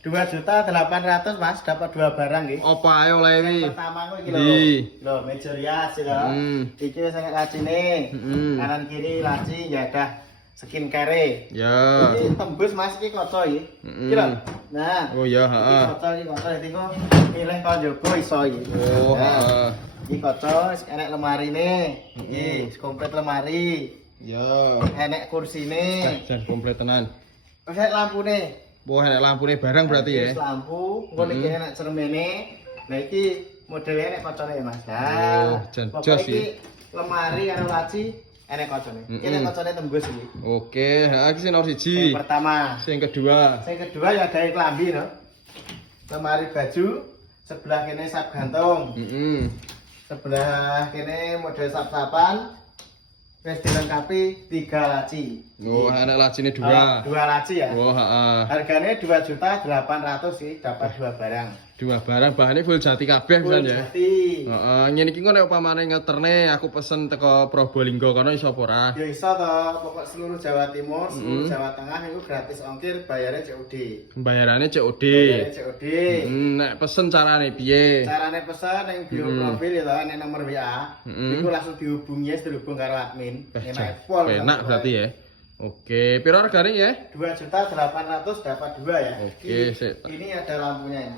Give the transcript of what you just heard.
2.800.000 Mas, dapat 2 barang nggih. Apa ae oleh iki? Yang pertama ku iki Di. lho, meja rias ya. Iki wis nek lacine. Kanan kiri laci ya ada skincare. Ya. Iki tembus Mas iki kaca iki. Iki lho. Nah. Oh ya, heeh. Iki kaca dadi kok pilih kok njogo iso iki. Oh, heeh. Iki kaca wis enek lemarine. Iki komplit lemari. Ya. Enek kursine. Jan komplit tenan. Wis enek lampune. Wah, enek lampune barang berarti ya. Wis lampu, engko iki enek cermene. Nah iki modele enek kacane ya Mas. Nah, jan pokoknya jos iki lemari karo laci enek kacane. Iki enek kacane tembus iki. Oke, heeh iki nomor 1. Yang pertama. Sing kedua. Sing kedua ya gawe klambi no. Lemari baju, sebelah kene sap gantung. Sebelah kene model sap-sapan. Wis dilengkapi 3 laci. Oh, enek lacine 2. 2 laci ya. Oh, heeh. Harganya 2.800.000 sih, dapat 2 barang. 2 barang bahane full jati kabeh pisan ya. Jati. Heeh, ngene iki kok nek upamane ngeterne aku pesen teko Probolinggo kono iso apa ora? Ya iso to, pokok seluruh Jawa Timur, seluruh Jawa Tengah itu gratis ongkir, bayarnya COD. Pembayarannya COD. Bayarnya COD. Nek pesen carane piye? Carane pesan yang bio profil ya, nek nomor WA, itu langsung dihubungi, terhubung karo admin. Enak pol. Enak berarti ya. Oke, piro regane ya? 2.800.000 dapat 2 ya. Oke, sik. Ini ada lampunya ya.